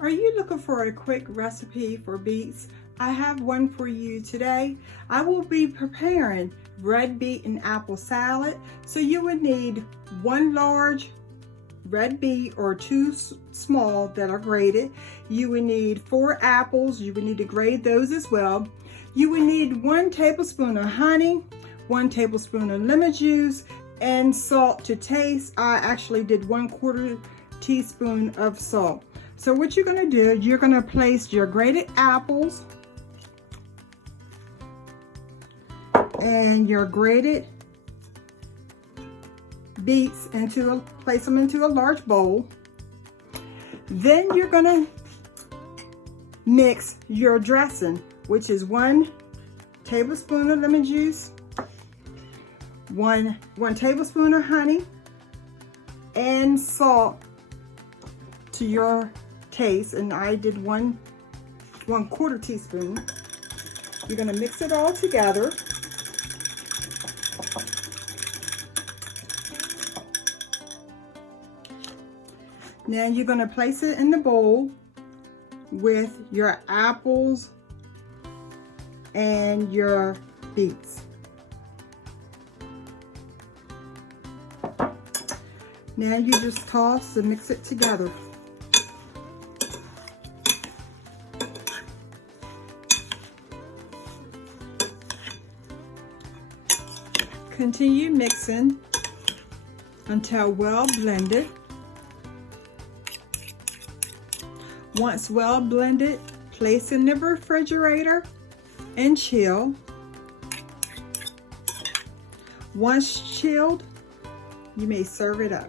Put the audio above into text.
Are you looking for a quick recipe for beets? I have one for you today. I will be preparing red beet and apple salad. So you would need 1 large red beet or 2 small that are grated. You would need 4 apples. You would need to grate those as well. You would need 1 tablespoon of honey, 1 tablespoon of lemon juice, and salt to taste. I actually did 1/4 teaspoon of salt. So what you're gonna do, you're gonna place your grated apples and your grated beets place them into a large bowl. Then you're gonna mix your dressing, which is 1 tablespoon of lemon juice, 1 tablespoon of honey, and salt to your taste. And I did 1/4 teaspoon. You're gonna mix it all together. Now you're gonna place it in the bowl with your apples and your beets. Now you just toss and mix it together. Continue mixing until well blended. Once well blended, place in the refrigerator and chill. Once chilled, you may serve it up.